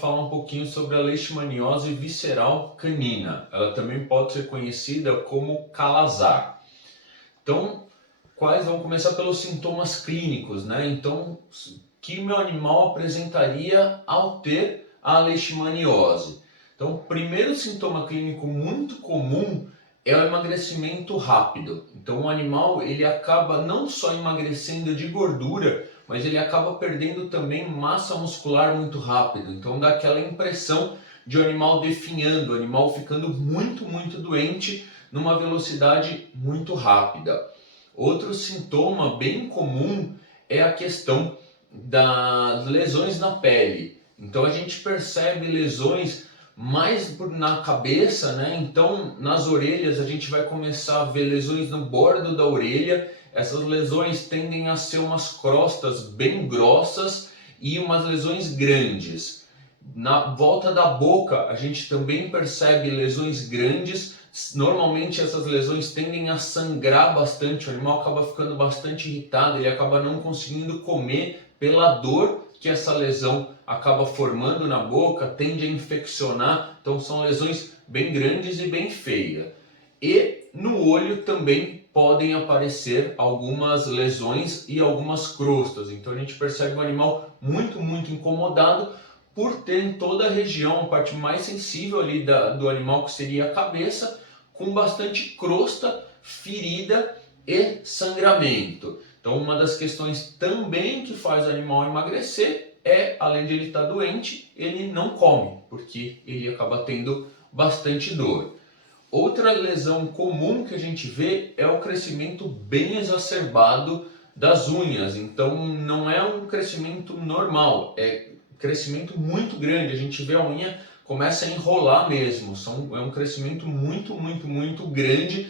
vamos falar um pouquinho sobre a leishmaniose visceral canina. Ela também pode ser conhecida como calazar. Então, vamos começar pelos sintomas clínicos, né? Então, que meu animal apresentaria ao ter a leishmaniose? Então, o primeiro sintoma clínico muito comum é o emagrecimento rápido. Então, o animal ele acaba não só emagrecendo de gordura, mas ele acaba perdendo também massa muscular muito rápido. Então, dá aquela impressão de o animal definhando, o animal ficando muito doente numa velocidade muito rápida. Outro sintoma bem comum é a questão das lesões na pele. Então a gente percebe lesões mais na cabeça, né? Então nas orelhas a gente vai começar a ver lesões no bordo da orelha. Essas lesões tendem a ser umas crostas bem grossas e umas lesões grandes. Na volta da boca a gente também percebe lesões grandes. Normalmente essas lesões tendem a sangrar bastante, o animal acaba ficando bastante irritado, ele acaba não conseguindo comer pela dor que essa lesão acaba formando na boca, tende a infeccionar, então são lesões bem grandes e bem feias. E no olho também podem aparecer algumas lesões e algumas crostas, então a gente percebe o animal muito incomodado por ter em toda a região, a parte mais sensível ali do animal, que seria a cabeça, com bastante crosta, ferida e sangramento. Então uma das questões também que faz o animal emagrecer é, além de ele estar doente, ele não come, porque ele acaba tendo bastante dor. Outra lesão comum que a gente vê é o crescimento bem exacerbado das unhas. Então não é um crescimento normal, é crescimento muito grande, a gente vê a unha começa a enrolar mesmo, é um crescimento muito grande.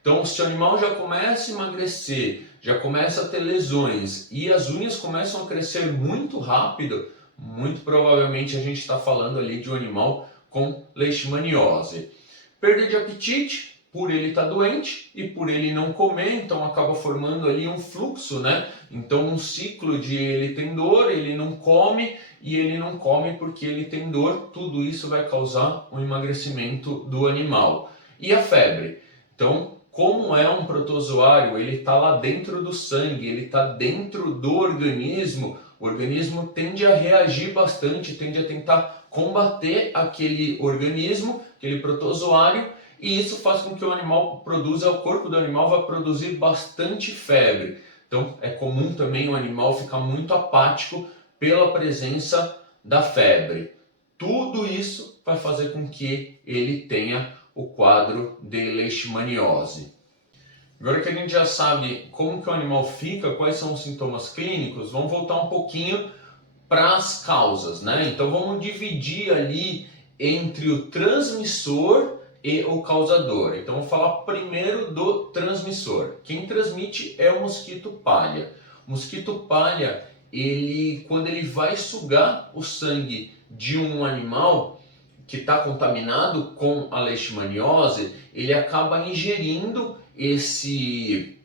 Então se o animal já começa a emagrecer, já começa a ter lesões e as unhas começam a crescer muito rápido, muito provavelmente a gente está falando ali de um animal com leishmaniose. Perda de apetite, por ele estar doente e por ele não comer, então acaba formando ali um fluxo, né? Então um ciclo de ele tem dor, ele não come e ele não come porque ele tem dor, tudo isso vai causar um emagrecimento do animal. E a febre? Então, como é um protozoário, ele está lá dentro do sangue, ele está dentro do organismo, o organismo tende a reagir bastante, tende a tentar combater aquele organismo, aquele protozoário, e isso faz com que o animal produza, o corpo do animal vai produzir bastante febre. Então é comum também o animal ficar muito apático pela presença da febre. Tudo isso vai fazer com que ele tenha o quadro de leishmaniose. Agora que a gente já sabe como que o animal fica, quais são os sintomas clínicos, vamos voltar um pouquinho para as causas, né? Então vamos dividir ali entre o transmissor e o causador. Então vou falar primeiro do transmissor. Quem transmite é o mosquito palha. O mosquito palha, quando ele vai sugar o sangue de um animal que está contaminado com a leishmaniose, ele acaba ingerindo esse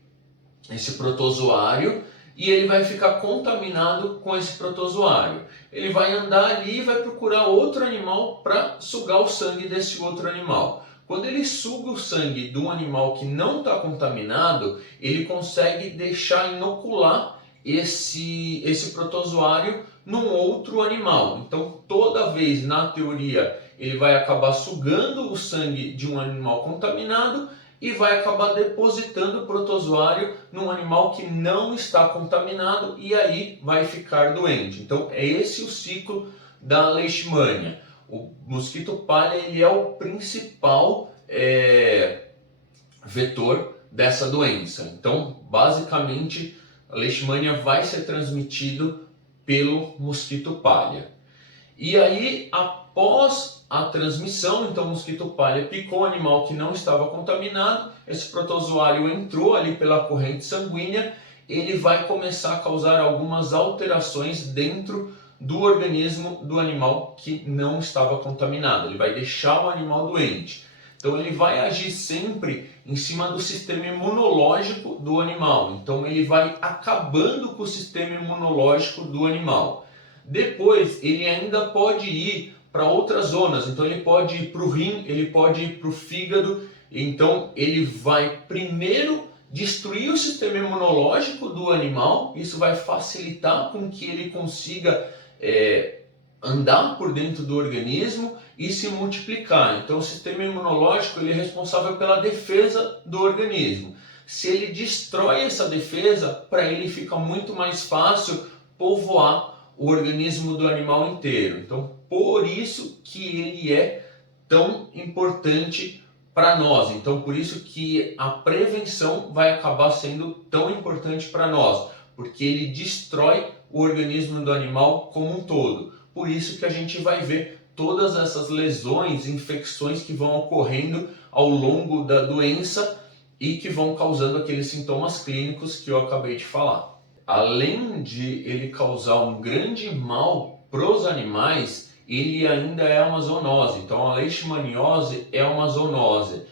protozoário e ele vai ficar contaminado com esse protozoário. Ele vai andar ali e vai procurar outro animal para sugar o sangue desse outro animal. Quando ele suga o sangue de um animal que não está contaminado, ele consegue deixar inocular esse protozoário num outro animal. Então, toda vez, na teoria, ele vai acabar sugando o sangue de um animal contaminado e vai acabar depositando o protozoário num animal que não está contaminado e aí vai ficar doente. Então é esse o ciclo da leishmania. O mosquito palha ele é o principal vetor dessa doença. Então basicamente a leishmania vai ser transmitido pelo mosquito palha. E aí após a transmissão, então o mosquito palha picou o animal que não estava contaminado, esse protozoário entrou ali pela corrente sanguínea, ele vai começar a causar algumas alterações dentro do organismo do animal que não estava contaminado, ele vai deixar o animal doente. Então ele vai agir sempre em cima do sistema imunológico do animal, então ele vai acabando com o sistema imunológico do animal. Depois ele ainda pode ir para outras zonas, então ele pode ir para o rim, ele pode ir para o fígado, então ele vai primeiro destruir o sistema imunológico do animal, isso vai facilitar com que ele consiga andar por dentro do organismo e se multiplicar. Então o sistema imunológico ele é responsável pela defesa do organismo. Se ele destrói essa defesa, para ele fica muito mais fácil povoar o organismo do animal inteiro. Então por isso que ele é tão importante para nós. Então por isso que a prevenção vai acabar sendo tão importante para nós, porque ele destrói o organismo do animal como um todo. Por isso que a gente vai ver todas essas lesões, infecções que vão ocorrendo ao longo da doença e que vão causando aqueles sintomas clínicos que eu acabei de falar. Além de ele causar um grande mal para os animais, ele ainda é uma zoonose. Então a leishmaniose é uma zoonose.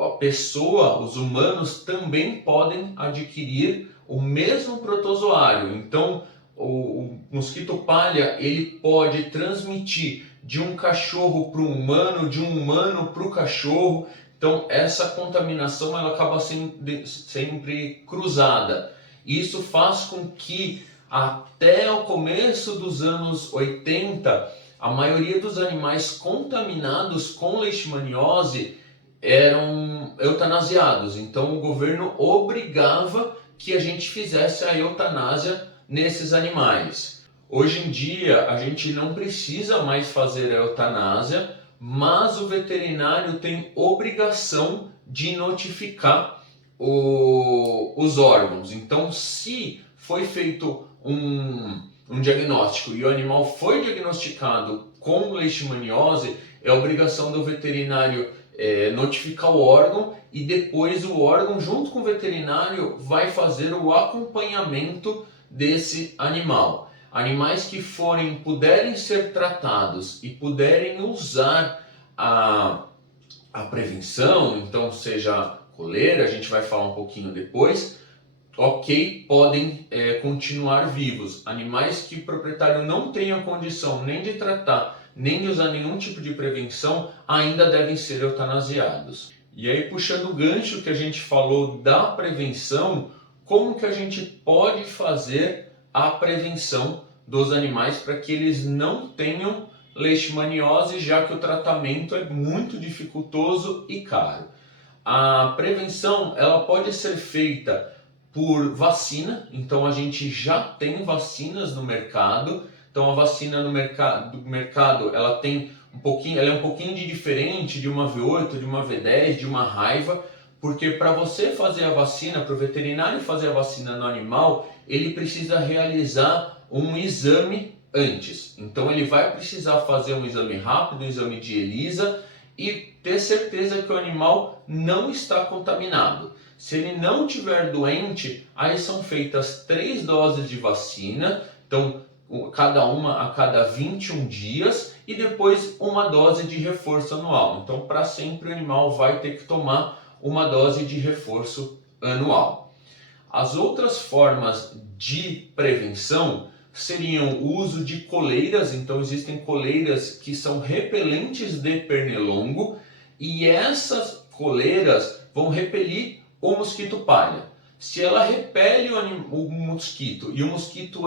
A pessoa, os humanos também podem adquirir o mesmo protozoário. Então o mosquito palha ele pode transmitir de um cachorro para o humano, de um humano para o cachorro. Então essa contaminação ela acaba sempre cruzada. Isso faz com que até o começo dos anos 80, a maioria dos animais contaminados com leishmaniose eram eutanasiados. Então o governo obrigava que a gente fizesse a eutanásia nesses animais. Hoje em dia a gente não precisa mais fazer a eutanásia, mas o veterinário tem obrigação de notificar os órgãos. Então, se foi feito um diagnóstico e o animal foi diagnosticado com leishmaniose, é obrigação do veterinário notificar o órgão e depois o órgão, junto com o veterinário, vai fazer o acompanhamento desse animal. Animais que puderem ser tratados e puderem usar a prevenção, então seja coleira, a gente vai falar um pouquinho depois, ok, podem continuar vivos. Animais que o proprietário não tenha condição nem de tratar, nem de usar nenhum tipo de prevenção, ainda devem ser eutanasiados. E aí, puxando o gancho que a gente falou da prevenção, como que a gente pode fazer a prevenção dos animais para que eles não tenham leishmaniose, já que o tratamento é muito dificultoso e caro. A prevenção ela pode ser feita por vacina, então a gente já tem vacinas no mercado. Então a vacina no mercado ela tem ela é um pouquinho diferente de uma V8, de uma V10, de uma raiva, porque para você fazer a vacina, para o veterinário fazer a vacina no animal, ele precisa realizar um exame antes. Então ele vai precisar fazer um exame rápido, um exame de ELISA e ter certeza que o animal não está contaminado. Se ele não estiver doente, aí são feitas 3 doses de vacina, então cada uma a cada 21 dias e depois uma dose de reforço anual. Então para sempre o animal vai ter que tomar uma dose de reforço anual. As outras formas de prevenção seriam o uso de coleiras. Então existem coleiras que são repelentes de pernilongo e essas coleiras vão repelir o mosquito palha. Se ela repele o mosquito e o mosquito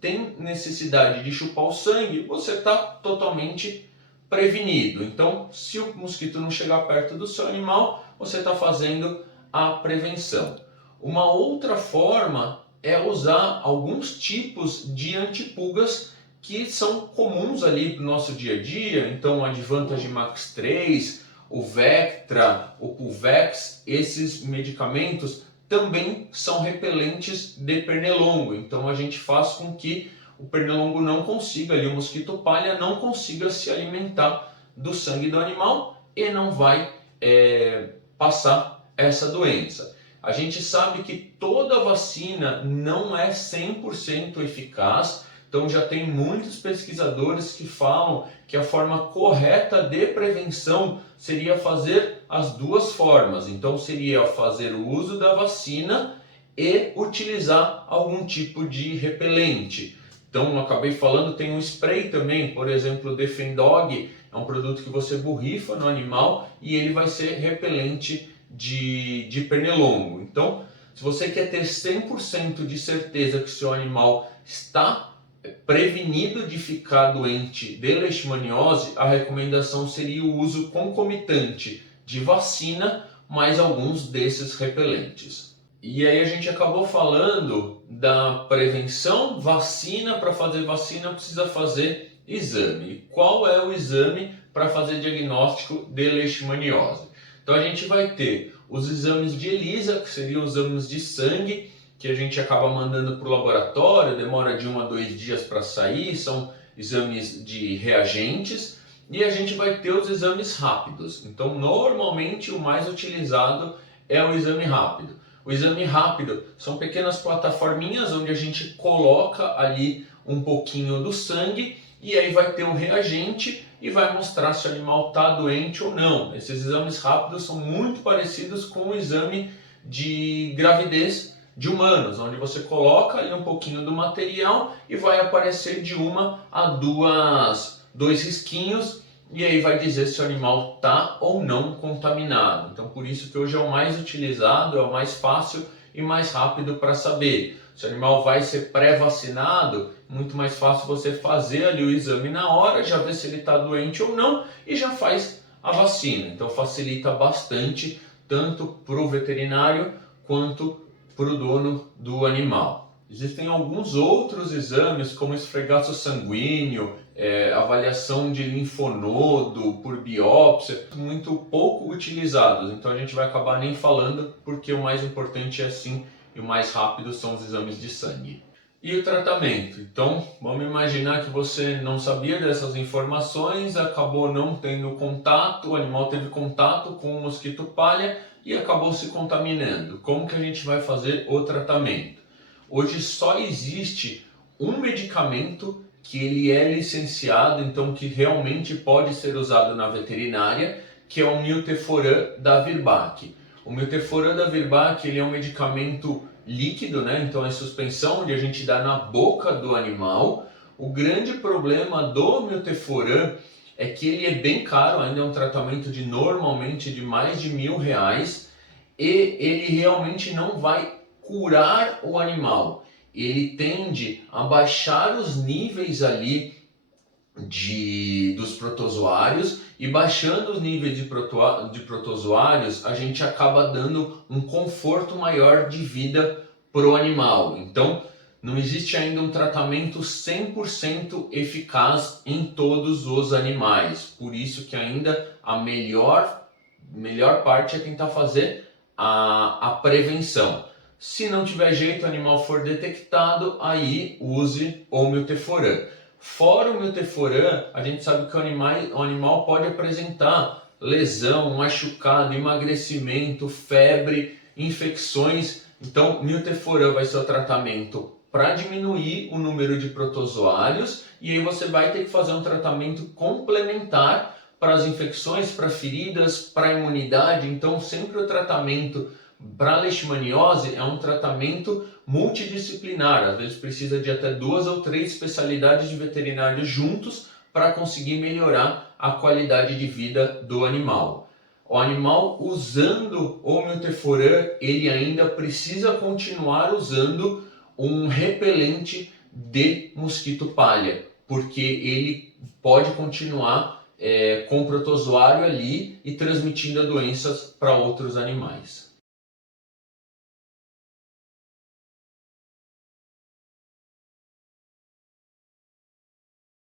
tem necessidade de chupar o sangue, você está totalmente prevenido. Então, se o mosquito não chegar perto do seu animal, você está fazendo a prevenção. Uma outra forma é usar alguns tipos de antipulgas que são comuns ali no nosso dia a dia. Então, o Advantage Max 3, o Vectra, o Pulvex, esses medicamentos também são repelentes de pernilongo. Então, a gente faz com que o pernilongo não consiga, o mosquito palha não consiga se alimentar do sangue do animal e não vai passar essa doença. A gente sabe que toda vacina não é 100% eficaz, então já tem muitos pesquisadores que falam que a forma correta de prevenção seria fazer as duas formas. Então seria fazer o uso da vacina e utilizar algum tipo de repelente. Então, eu acabei falando, tem um spray também, por exemplo, o Defendog, é um produto que você borrifa no animal e ele vai ser repelente de pernilongo. Então, se você quer ter 100% de certeza que o seu animal está prevenido de ficar doente de leishmaniose, a recomendação seria o uso concomitante de vacina mais alguns desses repelentes. E aí a gente acabou falando da prevenção, vacina. Para fazer vacina precisa fazer exame. Qual é o exame para fazer diagnóstico de leishmaniose? Então a gente vai ter os exames de ELISA, que seriam os exames de sangue, que a gente acaba mandando para o laboratório, demora de 1 a 2 dias para sair, são exames de reagentes, e a gente vai ter os exames rápidos. Então, normalmente o mais utilizado é o exame rápido. O exame rápido são pequenas plataforminhas onde a gente coloca ali um pouquinho do sangue e aí vai ter um reagente e vai mostrar se o animal está doente ou não. Esses exames rápidos são muito parecidos com o exame de gravidez de humanos, onde você coloca ali um pouquinho do material e vai aparecer de 1 a 2 risquinhos e aí vai dizer se o animal está ou não contaminado. Então por isso que hoje é o mais utilizado, é o mais fácil e mais rápido para saber. Se o animal vai ser pré-vacinado, muito mais fácil você fazer ali o exame na hora, já ver se ele está doente ou não e já faz a vacina. Então facilita bastante, tanto para o veterinário quanto para o dono do animal. Existem alguns outros exames, como esfregaço sanguíneo, avaliação de linfonodo por biópsia, muito pouco utilizados. Então a gente vai acabar nem falando, porque o mais importante é sim e o mais rápido são os exames de sangue. E o tratamento? Então, vamos imaginar que você não sabia dessas informações, acabou não tendo contato, o animal teve contato com o mosquito palha e acabou se contaminando. Como que a gente vai fazer o tratamento? Hoje só existe um medicamento que ele é licenciado, então que realmente pode ser usado na veterinária, que é o Milteforam da Virbac. O Milteforam da Virbac ele é um medicamento líquido, né? Então é suspensão onde a gente dá na boca do animal. O grande problema do Milteforam é que ele é bem caro, ainda é um tratamento de normalmente de mais de R$ 1.000 e ele realmente não vai curar o animal. Ele tende a baixar os níveis ali dos protozoários e baixando os níveis de protozoários a gente acaba dando um conforto maior de vida para o animal. Então não existe ainda um tratamento 100% eficaz em todos os animais, por isso que ainda a melhor parte é tentar fazer a prevenção. Se não tiver jeito, o animal for detectado, aí use o Milteforam. Fora o Milteforam, a gente sabe que o animal pode apresentar lesão, machucado, emagrecimento, febre, infecções. Então, Milteforam vai ser o tratamento para diminuir o número de protozoários e aí você vai ter que fazer um tratamento complementar para as infecções, para feridas, para a imunidade. Então, sempre o tratamento para a leishmaniose é um tratamento multidisciplinar, às vezes precisa de até 2 ou 3 especialidades de veterinário juntos para conseguir melhorar a qualidade de vida do animal. O animal usando o Milteforam, ele ainda precisa continuar usando um repelente de mosquito palha, porque ele pode continuar com o protozoário ali e transmitindo doenças para outros animais.